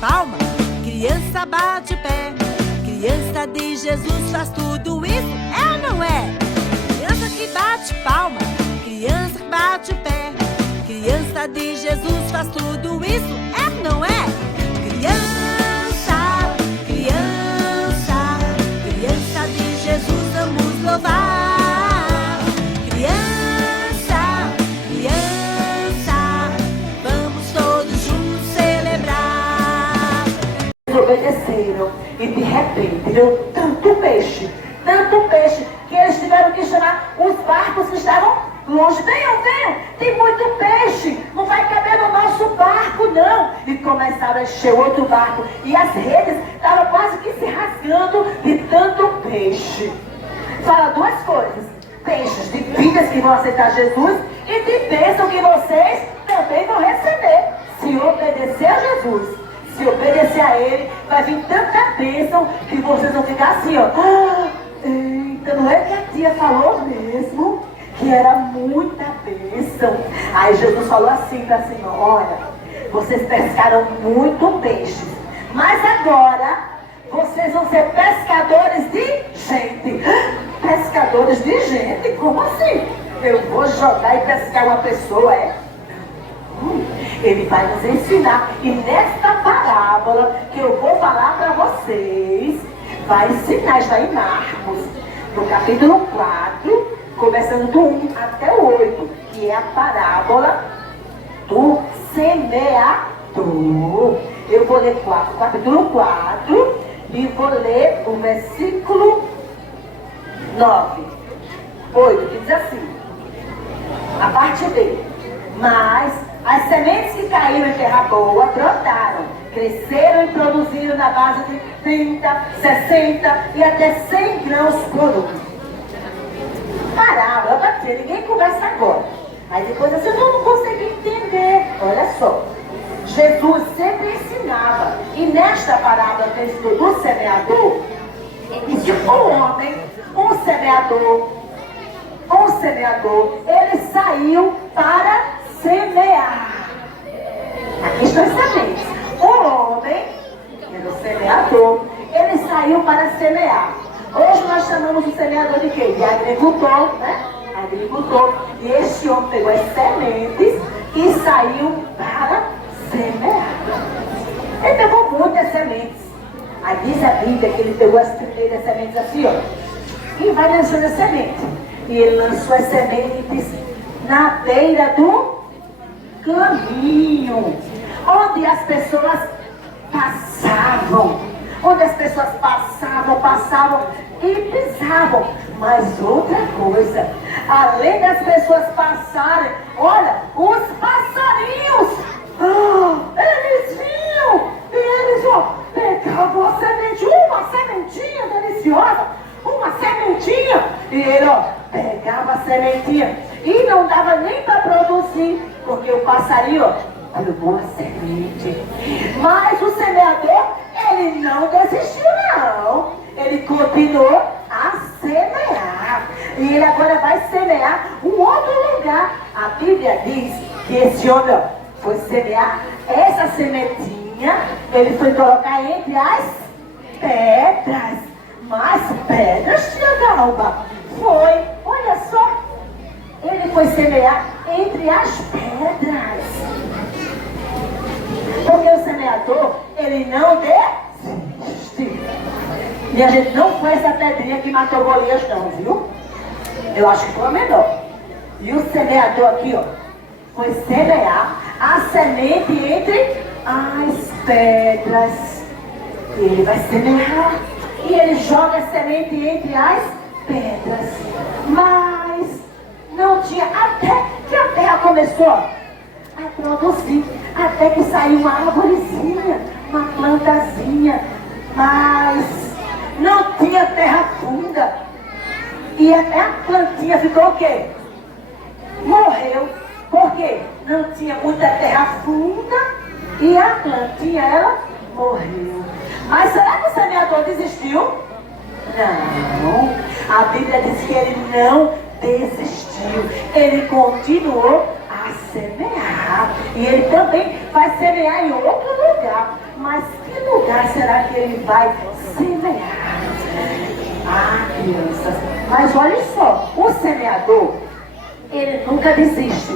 palma, criança bate o pé. Criança de Jesus faz tudo isso, é ou não é? Criança que bate palma, criança que bate o pé. Criança de Jesus faz tudo isso, é ou não é? Criança, criança, criança de Jesus, vamos louvar. Criança, criança, vamos todos juntos celebrar. Eles obedeceram e de repente deu tanto peixe, que eles tiveram que chamar os barcos que estavam longe. Venham, venham, tem muito peixe, não vai caber no nosso barco não. E começaram a encher outro barco e as redes estavam quase que se rasgando de tanto peixe. Fala duas coisas: peixes de vidas que vão aceitar Jesus e de bênção que vocês também vão receber. Se obedecer a Jesus, se obedecer a Ele, vai vir tanta bênção que vocês vão ficar assim, ó. Eita, não é que a tia falou mesmo? Que era muita bênção. Aí Jesus falou assim para a senhora: olha, vocês pescaram muito peixes, mas agora vocês vão ser pescadores de gente. Pescadores de gente? Como assim? Eu vou jogar e pescar uma pessoa, é? Ele vai nos ensinar. E nesta parábola que eu vou falar para vocês, vai ensinar, está em Marcos, no capítulo 4, começando do 1 até o 8, que é a parábola do semeador. Eu vou ler capítulo 4 e vou ler o versículo 9, 8, que diz assim, a parte B: mas as sementes que caíram em terra boa brotaram, cresceram e produziram na base de 30, 60 e até 100 grãos por um. Parábola, bater, ninguém conversa agora. Aí depois vocês não conseguem entender. Olha só, Jesus sempre ensinava. E nesta parábola que ele ensinou do semeador, existe um homem, um semeador, ele saiu para semear. Aqui estão as sementes. O homem, que era o semeador, ele saiu para semear. Hoje nós chamamos o semeador de quê? De agricultor, né? Agricultor. E este homem pegou as sementes e saiu para semear. Ele pegou muitas sementes. Aí diz a Bíblia que ele pegou as primeiras sementes assim, ó, e vai lançando as sementes. E ele lançou as sementes na beira do caminho, onde as pessoas passavam. Onde as pessoas passavam e pisavam. Mas outra coisa, além das pessoas passarem, olha, os passarinhos, eles vinham e eles, ó, pegavam a semente, uma sementinha deliciosa, uma sementinha, e ele, ó, pegava a sementinha e não dava nem para produzir, porque o passarinho, ó, pegou a semente. Mas o semeador, ele não desistiu não. Ele continuou a semear. E ele agora vai semear um outro lugar. A Bíblia diz que esse homem, ó, foi semear essa sementinha. Ele foi colocar entre as pedras. Mas pedras, tia Galba? Foi, olha só. Ele foi semear entre as pedras. Porque o semeador, ele não desiste. E a gente não foi essa pedrinha que matou Golias não, viu? Eu acho que foi a menor. E o semeador aqui, ó, foi semear a semente entre as pedras. E ele vai semear. E ele joga a semente entre as pedras. Mas não tinha, até que a terra começou a produzir, até que saiu uma arvorezinha, uma plantazinha, mas não tinha terra funda. E até a plantinha ficou o quê? Morreu. Por quê? Não tinha muita terra funda e a plantinha, ela morreu. Mas será que o semeador desistiu? Não. A Bíblia diz que ele não desistiu. Ele continuou a semear. E ele também vai semear em outro lugar. mas que lugar será que ele vai semear? Ah, crianças, mas olha só, o semeador, ele nunca desiste.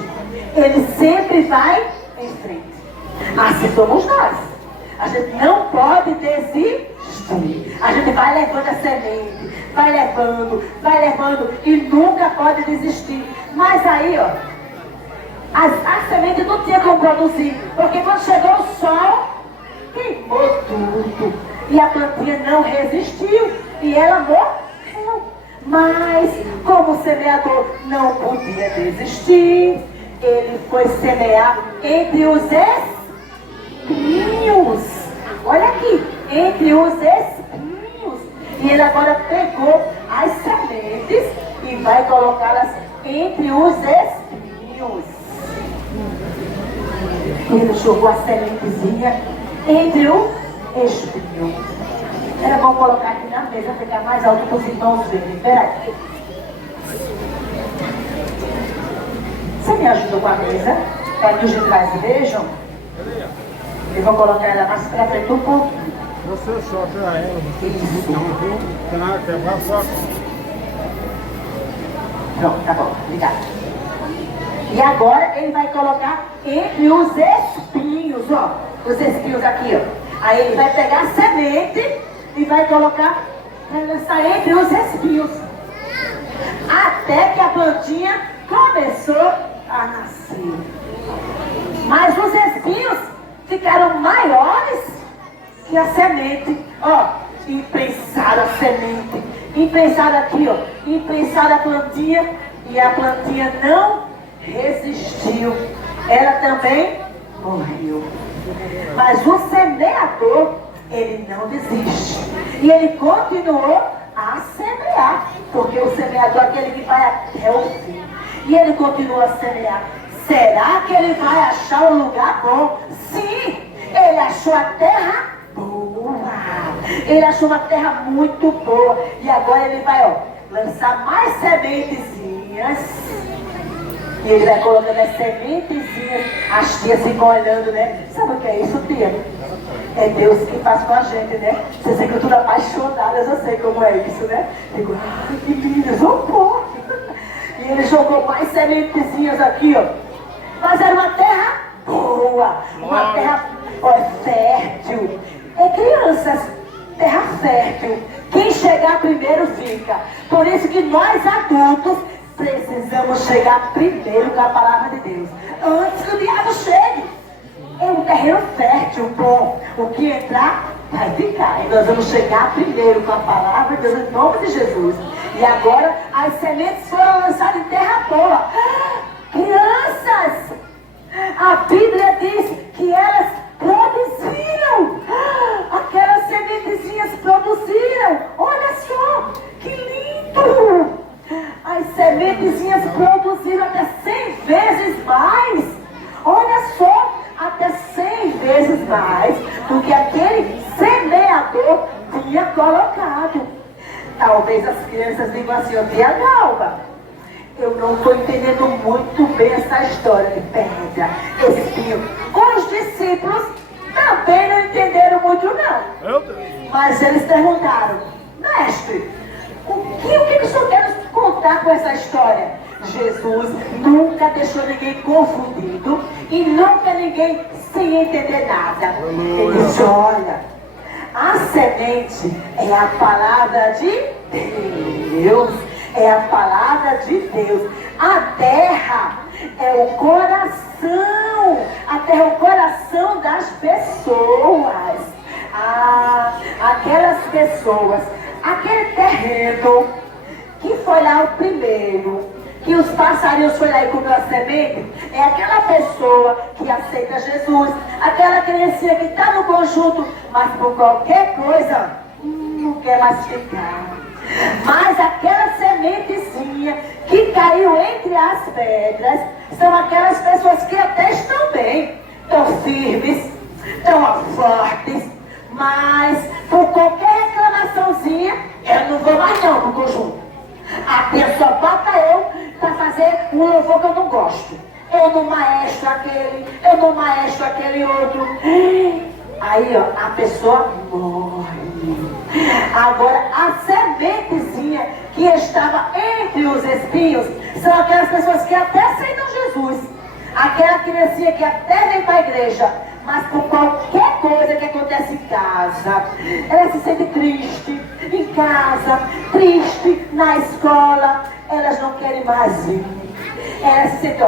Ele sempre vai em frente. Assim somos nós. A gente não pode desistir. A gente vai levando a semente, vai levando e nunca pode desistir. Mas aí, ó, a semente não tinha como produzir, porque quando chegou o sol, queimou tudo. E a plantinha não resistiu e ela morreu. Mas, como o semeador não podia desistir, ele foi semear entre os espinhos. Olha aqui, entre os espinhos. E ele agora pegou as sementes e vai colocá-las entre os espinhos. Ele jogou a sementezinha entre o espinho. Era bom colocar aqui na mesa, ficar mais alto para os irmãos verem. Peraí. Você me ajuda com a mesa? Para que os demais vejam? Eu vou colocar ela mais para frente um pouquinho. Você solta ela, quebrar só. Pronto, tá bom, obrigada. E agora ele vai colocar entre os espinhos, ó. Os espinhos aqui, ó. Aí ele vai pegar a semente e vai colocar, vai lançar entre os espinhos. Até que a plantinha começou a nascer. Mas os espinhos ficaram maiores que a semente. Ó, imprensaram a semente. Imprensaram aqui, ó. Imprensaram a plantinha. E a plantinha não resistiu. Ela também morreu. Mas o semeador, ele não desiste. E ele continuou a semear. Porque o semeador é aquele que vai até o fim. E ele continua a semear. Será que ele vai achar um lugar bom? Sim, ele achou a terra boa. Ele achou uma terra muito boa. E agora ele vai, ó, lançar mais sementezinhas. E ele vai colocando as sementezinhas. As tias ficam olhando, né? Sabe o que é isso, tia? É Deus que faz com a gente, né? Vocês ficam tudo apaixonadas, eu sei como é isso, né? Digo, ai, que lindo, isopor. E ele jogou mais sementezinhas aqui, ó. Mas era uma terra boa, uma terra, ó, fértil. É, crianças, terra fértil. Quem chegar primeiro fica. Por isso que nós adultos precisamos chegar primeiro com a palavra de Deus. Antes que o diabo chegue. É um terreno fértil, bom. O que entrar vai ficar. E nós vamos chegar primeiro com a palavra de Deus em nome de Jesus. E agora as sementes foram lançadas em terra boa. Crianças, a Bíblia diz que elas produziram. Aquelas sementezinhas produziram. Olha só, que lindo. As sementezinhas produziram até 100 vezes mais. Olha só, até 100 vezes mais do que aquele semeador tinha colocado. Talvez as crianças digam assim, ó, tia Galba, eu não estou entendendo muito bem essa história de pedra, espinho. Os discípulos também não entenderam muito não. Mas eles perguntaram, mestre, o que o senhor quer nos contar com essa história? Jesus nunca deixou ninguém confundido e nunca ninguém sem entender nada. Ele disse, olha, a semente é a palavra de Deus. É a palavra de Deus. A terra é o coração. A terra é o coração das pessoas. Aquelas pessoas, aquele terreno que foi lá o primeiro, que os passarinhos foram lá e comeu a semente, é aquela pessoa que aceita Jesus, aquela criancinha que está no conjunto, mas por qualquer coisa, não quer mais ficar. Mas aquela sementezinha que caiu entre as pedras, são aquelas pessoas que até estão bem, estão firmes, estão fortes, mas por qualquer reclamaçãozinha, eu não vou mais não pro conjunto. Aqui só bota eu para fazer um louvor que eu não gosto. Eu não maestro aquele outro. Aí, ó, a pessoa morre. Agora, a sementezinha que estava entre os espinhos são aquelas pessoas que até aceitam Jesus. Aquela criancinha que até vem para a igreja, mas por qualquer coisa que acontece em casa, ela se sente triste em casa, triste na escola, elas não querem mais ir. Elas se sentem,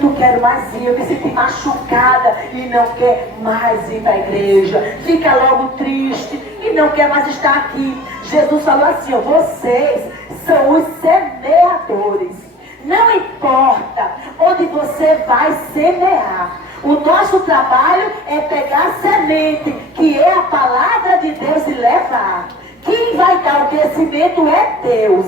não quero mais ir, eu me senti machucada e não quer mais ir para a igreja. Fica logo triste e não quer mais estar aqui. Jesus falou assim, ó, vocês são os semeadores. Não importa onde você vai semear. O nosso trabalho é pegar a semente, que é a palavra de Deus, e levar. Quem vai dar o crescimento é Deus.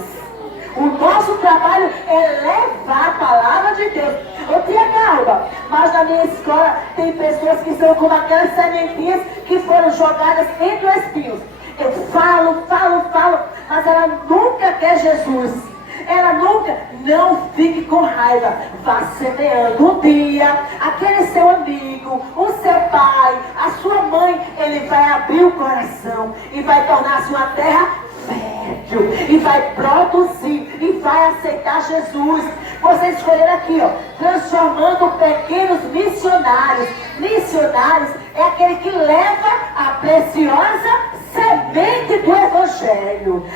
O nosso trabalho é levar a palavra de Deus. Eu tinha calma, mas na minha escola tem pessoas que são como aquelas sementinhas que foram jogadas entre os espinhos. Eu falo, mas ela nunca quer Jesus. Ela nunca, não fique com raiva, vá semeando. Um dia, aquele seu amigo, o seu pai, a sua mãe, ele vai abrir o coração e vai tornar a sua terra fértil e vai produzir e vai aceitar Jesus. Vocês escolheram aqui, ó, transformando pequenos missionários. Missionários é aquele que leva a preciosa semente do Evangelho.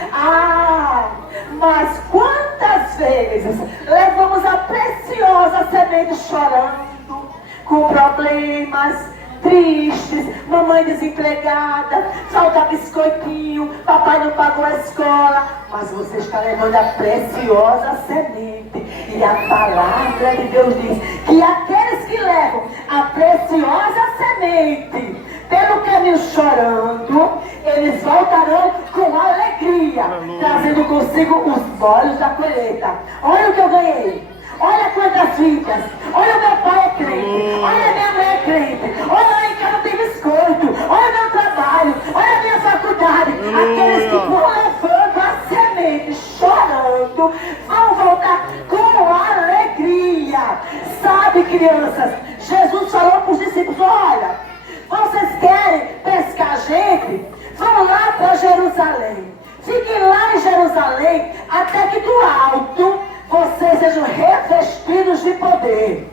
Mas quantas vezes levamos a preciosa semente chorando, com problemas, tristes, mamãe desempregada, falta biscoitinho, papai não pagou a escola, mas você está levando a preciosa semente. E a palavra de Deus diz que aqueles que levam a preciosa semente pelo caminho chorando, eles voltarão com alegria, trazendo consigo os olhos da colheita. Olha o que eu ganhei, olha quantas vidas, olha o meu pai é crente, olha a minha mãe é crente, olha lá em casa tem biscoito, olha o meu trabalho, olha a minha faculdade. Aqueles que vão levando a semente chorando vão voltar com alegria. Sabe, crianças, Jesus falou para os discípulos, olha, vocês querem pescar gente? Vão lá para Jerusalém. Fiquem lá em Jerusalém até que do alto vocês sejam revestidos de poder.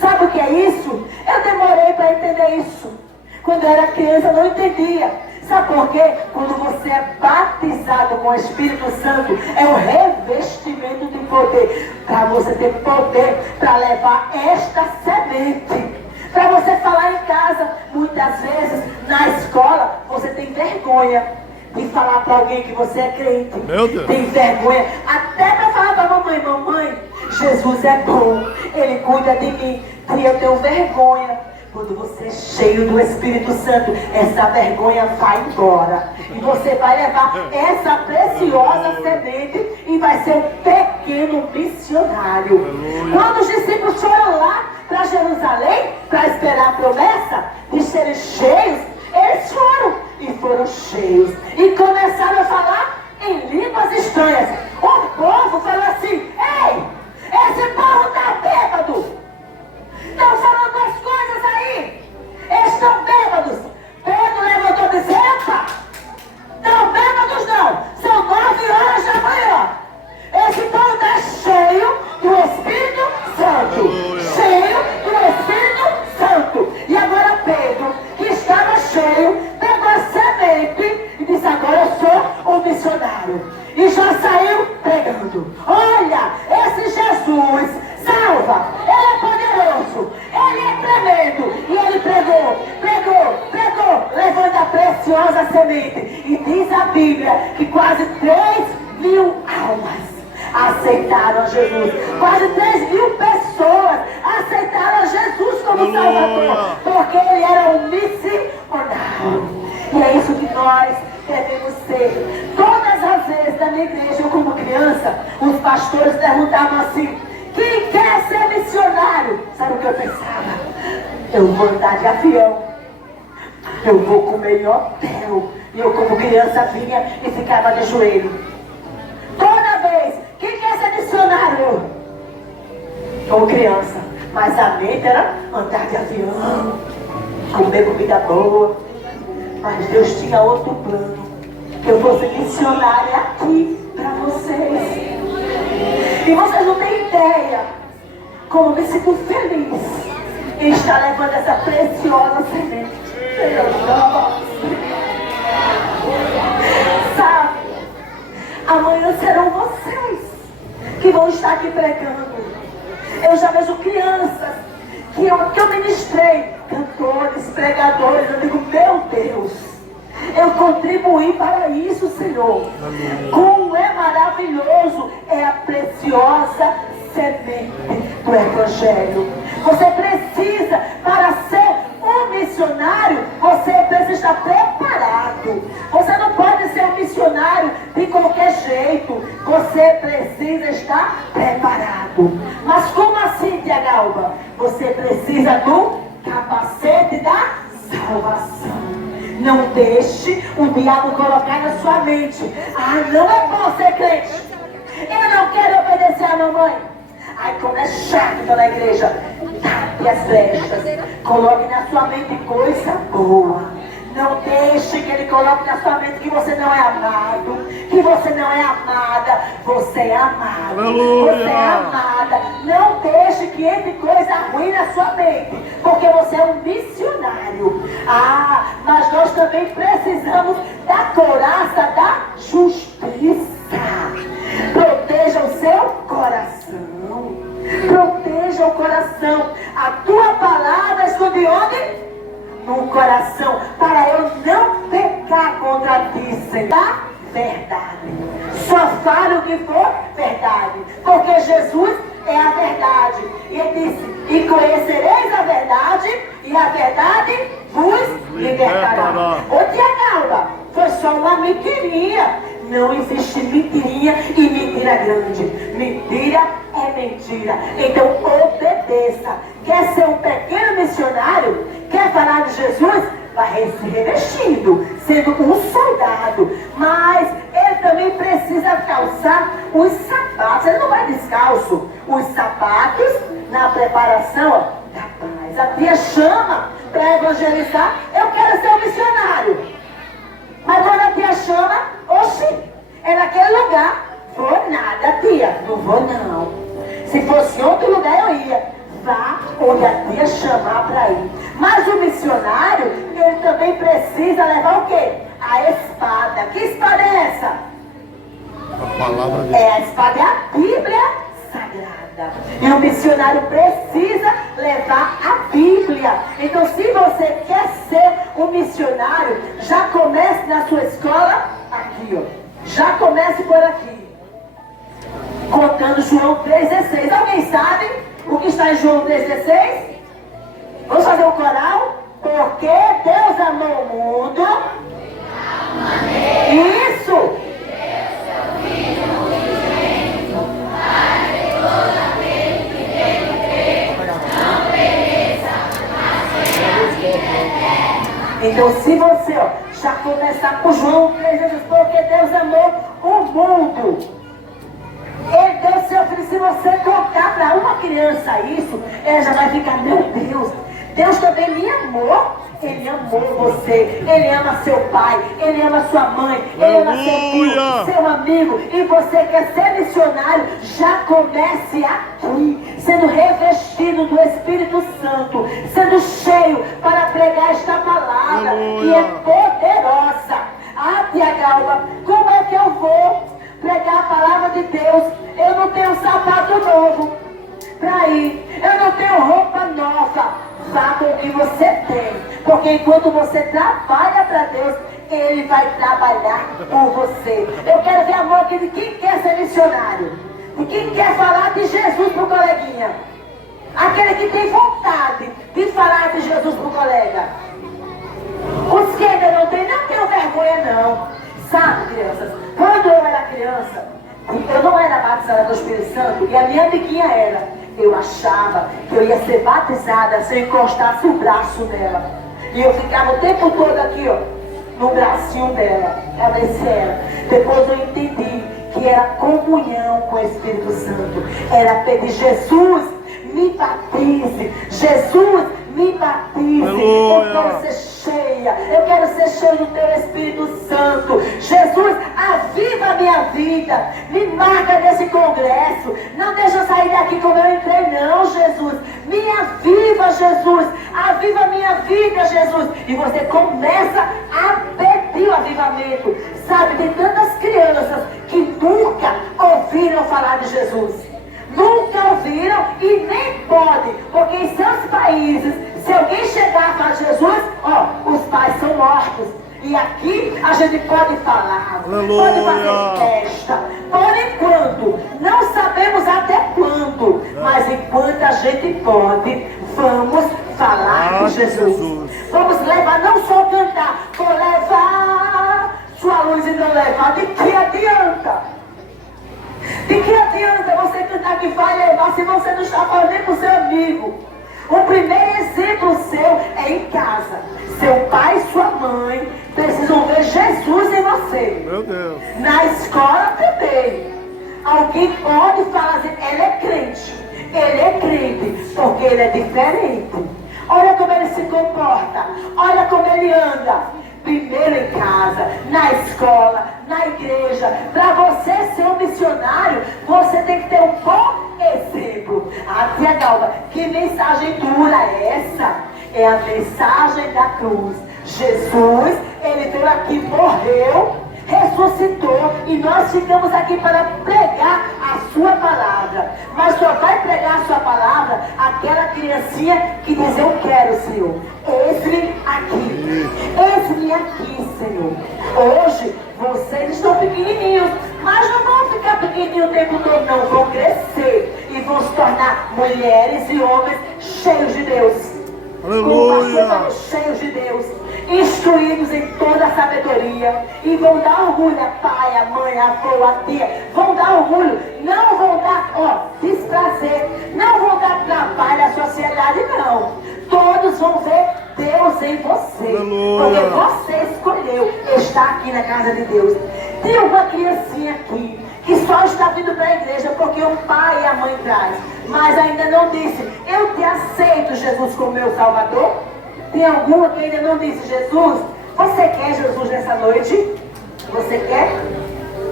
Sabe o que é isso? Eu demorei para entender isso. Quando eu era criança eu não entendia. Sabe por quê? Quando você é batizado com o Espírito Santo, é um revestimento de poder. Para você ter poder para levar esta semente. Para você falar em casa, muitas vezes na escola, você tem vergonha de falar para alguém que você é crente. Meu Deus. Tem vergonha até para falar para a mamãe, mamãe, Jesus é bom, Ele cuida de mim. E eu tenho vergonha. Quando você é cheio do Espírito Santo, essa vergonha vai embora. E você vai levar essa preciosa semente e vai ser um pequeno missionário. Quando os discípulos foram lá para Jerusalém, para esperar a promessa de serem cheios, eles foram e foram cheios. E começaram a falar em línguas estranhas. O povo falou assim, ei, esse povo está bêbado. Estão falando as coisas aí. Eles estão bêbados. Pedro levantou e disse, epa, não bêbados não. São 9h da manhã. Esse povo está cheio do Espírito Santo. Cheio do Espírito Santo. E agora Pedro, que estava cheio, pegou a semente e disse, agora eu sou um missionário. E já saiu pregando. Olha, esse Jesus salva. Ele é poderoso. Ele é tremendo. E ele pregou, levando a preciosa semente. E diz a Bíblia que quase 3.000 almas aceitaram a Jesus. Quase 3.000 pessoas aceitaram a Jesus como Salvador. Porque ele era um missionário. E é isso que nós devemos ser. Todas as vezes na minha igreja, eu como criança, os pastores perguntavam assim, quem quer ser missionário? Sabe o que eu pensava? Eu vou andar de avião, eu vou comer em hotel. E eu como criança vinha e ficava de joelho. Toda vez, quem quer ser missionário? Como criança. Mas a mente era andar de avião, comer comida boa. Mas Deus tinha outro plano. Que eu fosse missionária aqui para vocês. E vocês não têm ideia como me sinto feliz em estar levando essa preciosa semente. Sabe, amanhã serão vocês que vão estar aqui pregando. Eu já vejo crianças que eu ministrei, cantores, pregadores. Eu digo, meu Deus, eu contribuí para isso, Senhor. Como é maravilhoso é a preciosa semente do Evangelho. Você precisa, para ser um missionário, você precisa estar preparado. Você não pode ser um missionário de qualquer jeito. Você precisa estar preparado. Mas como assim, Tia Galba? Você precisa do capacete da salvação. Não deixe o diabo colocar na sua mente: ah, não é bom ser crente. Eu não quero obedecer a mamãe. Ai, como é chato estar na igreja. Tape as brechas. Coloque na sua mente coisa boa. Não deixe que ele coloque na sua mente que você não é amado, que você não é amada. Você é amado. Aleluia. Você é amada. Não deixe que entre coisa ruim na sua mente, porque você é um missionário. Ah, mas nós também precisamos da couraça da justiça. Proteja o seu coração. Proteja o coração. A tua palavra esconde onde? No coração, para eu não pecar contra ti, Senhor. Da verdade. Só fale o que for verdade, porque Jesus é a verdade. E ele disse: e conhecereis a verdade, e a verdade vos libertará. Ô tia Galba, foi só uma mentirinha. Não existe mentirinha e mentira grande. Mentira é mentira. Então obedeça. Quer ser um pequeno missionário? Quer falar de Jesus? Vai se revestindo, sendo um soldado. Mas ele também precisa calçar os sapatos. Ele não vai descalço. Os sapatos na preparação da paz. A tia chama para evangelizar. Eu quero ser um missionário. Mas quando a tia chama, oxi, é naquele lugar. Vou nada, tia. Não vou não. Se fosse outro lugar eu ia. Vá onde a tia chamar para ir. Mas o missionário, ele também precisa levar o quê? A espada. Que espada é essa? A palavra de É a espada, é a Bíblia Sagrada. E o missionário precisa levar a Bíblia. Então, se você quer ser um missionário, já comece na sua escola aqui, ó. Já comece por aqui. Contando João 3,16. Alguém sabe o que está em João 3,16? Vamos fazer um coral? Porque Deus amou o mundo. Isso! Então, se você já começar por João 3,16, porque Deus amou o mundo. Ele deu seu filho. Se você contar para uma criança isso, ela já vai ficar: meu Deus, Deus também me amou. Ele amou você, ele ama seu pai, ele ama sua mãe, ele ama seu filho, seu amigo. E você quer ser missionário, já comece aqui, sendo revestido do Espírito Santo, sendo cheio para pregar esta palavra que é poderosa. Ah, tia Galba, como é que eu vou pregar a palavra de Deus? Eu não tenho sapato novo para ir, eu não tenho roupa nova. Vá com o que você tem, porque enquanto você trabalha para Deus, Ele vai trabalhar por você. Eu quero ver a mão aqui de quem quer ser missionário, de quem quer falar de Jesus pro coleguinha, aquele que tem vontade de falar de Jesus pro colega. Os que ainda não tem, não tenham vergonha não. Sabe, crianças, quando eu era criança, eu não era batizada com o Espírito Santo e a minha amiguinha era. Eu achava que eu ia ser batizada se eu encostasse o braço nela. E eu ficava o tempo todo aqui, ó, no bracinho dela. Ela disse: era. Depois eu entendi que era comunhão com o Espírito Santo. Era pedir: Jesus, me batize. Jesus, me batize. Eu quero ser cheia, eu quero ser cheia do teu Espírito Santo. Jesus, aviva a minha vida, me marca nesse congresso, não deixa eu sair daqui como eu entrei não, Jesus. Me aviva, Jesus, aviva a minha vida, Jesus. E você começa a pedir o avivamento. Sabe, tem tantas crianças que nunca ouviram falar de Jesus. Nunca ouviram e nem podem, porque em seus países, se alguém chegar a falar de Jesus, os pais são mortos. E aqui a gente pode falar, pode fazer festa, por enquanto, não sabemos até quando, mas enquanto a gente pode, vamos falar de Jesus. Vamos levar, não só cantar, vou levar sua luz e não levar, de que adianta? De que adianta você cantar que vai levar se você não está falando nem com seu amigo? O primeiro exemplo seu é em casa. Seu pai e sua mãe precisam ver Jesus em você. Meu Deus. Na escola também. Alguém pode falar assim, ele é crente. Ele é crente, porque ele é diferente. Olha como ele se comporta. Olha como ele anda. Primeiro em casa, na escola, na igreja. Para você ser um missionário, você tem que ter um bom exemplo. Tia Galva, que mensagem dura é essa? É a mensagem da cruz. Jesus, ele veio aqui, morreu, ressuscitou e nós ficamos aqui para pregar a sua palavra. Mas só vai pregar a sua palavra aquela criancinha que diz, eu quero, Senhor. Eis-me aqui. Eis-me aqui, Senhor. Hoje, vocês estão pequenininhos, mas não vão ficar pequenininhos o tempo todo, não. Vão crescer e vão se tornar mulheres e homens cheios de Deus. Aleluia. Cheios de Deus, instruídos em toda a sabedoria, e vão dar orgulho a pai, a mãe, a avó, a tia, vão dar orgulho, não vão dar desprazer, não vão dar trabalho à sociedade, não. Todos vão ver Deus em você. Aleluia. Porque você escolheu estar aqui na casa de Deus. Tem uma criancinha aqui que só está vindo para a igreja porque o pai e a mãe traz, mas ainda não disse, eu te aceito, Jesus, como meu Salvador. Tem alguma que ainda não disse, Jesus, você quer Jesus nessa noite? Você quer?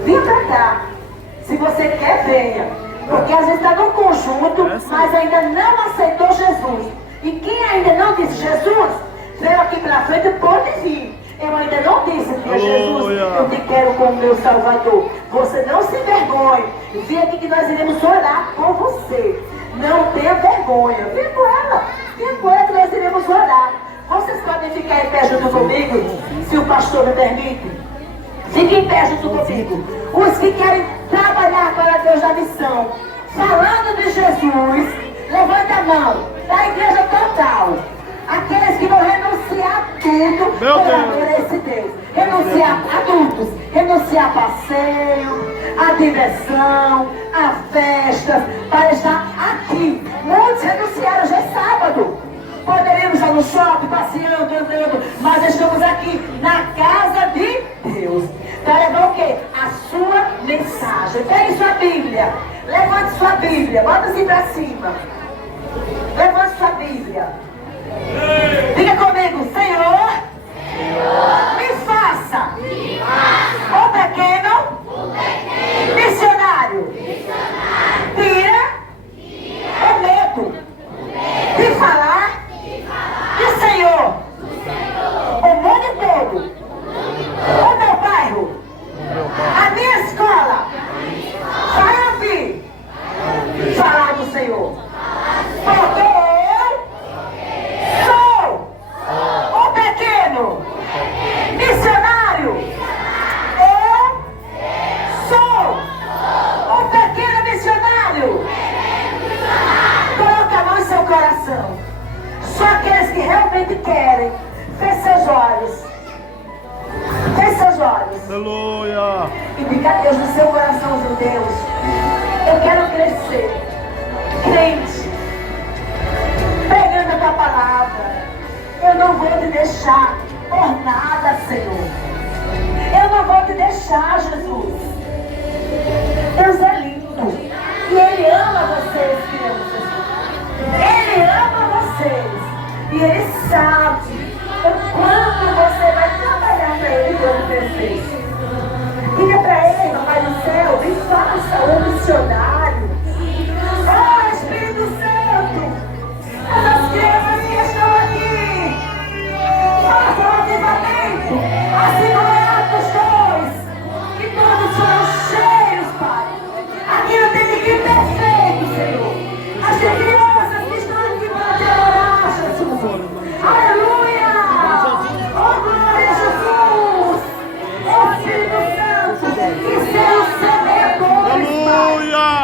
Vem para cá. Se você quer, venha. Porque às vezes está num conjunto, mas ainda não aceitou Jesus. E quem ainda não disse Jesus, veio aqui para frente, pode vir. Eu ainda não disse, filha Jesus, eu te quero como meu Salvador. Você não se envergonhe. Vem aqui que nós iremos orar por você. Não tenha vergonha. Vem com ela. Vem com ela que nós iremos orar. Vocês podem ficar em pé junto comigo, se o pastor me permite. Fiquem em pé junto comigo. Os que querem trabalhar para Deus na missão, falando de Jesus, levanta a mão. Da igreja total. Aqueles que vão renunciar tudo por amor a esse Deus. Renunciar a adultos, renunciar a passeio, a diversão, a festas, para estar aqui. Muitos renunciaram, já é sábado. Poderíamos estar no shopping, passeando, andando, mas estamos aqui na casa de Deus. Para levar o quê? A sua mensagem. Pegue sua Bíblia, levante sua Bíblia, bota assim para cima. Levante sua Bíblia. Diga comigo, Senhor, me faça o pequeno missionário. Tira o medo de falar do Senhor. O mundo todo, o meu bairro, a minha escola, vai ouvir falar do Senhor. Porque eu sou o pequeno missionário. Eu sou o pequeno missionário. Coloque a mão em seu coração. Só aqueles que realmente querem. Feche seus olhos. Feche seus olhos. Aleluia. E diga a Deus no seu coraçãozinho, Deus, eu quero crescer crente, pregando a tua palavra. Eu não vou te deixar por nada, Senhor. Eu não vou te deixar, Jesus. Deus é lindo. E Ele ama vocês, crianças. Ele ama vocês. E Ele sabe o quanto você vai trabalhar para Ele quando perfeito. Diga para Ele, Papai do céu, me faça um missionário. Oh, Espírito Santo, essas crianças que estão aqui, faça um avivamento, assim como é Atos 2, que todos foram cheios, Pai. Aqui não tem ninguém perfeito, Senhor. As crianças que estão aqui para te adorar, Jesus. Aleluia! Oh, glória a Jesus! Oh, Espírito Santo, que sejam semeadores, Pai. Aleluia!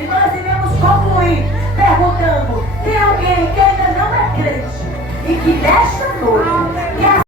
E nós iremos concluir perguntando: tem alguém que ainda não é crente e que nesta noite quer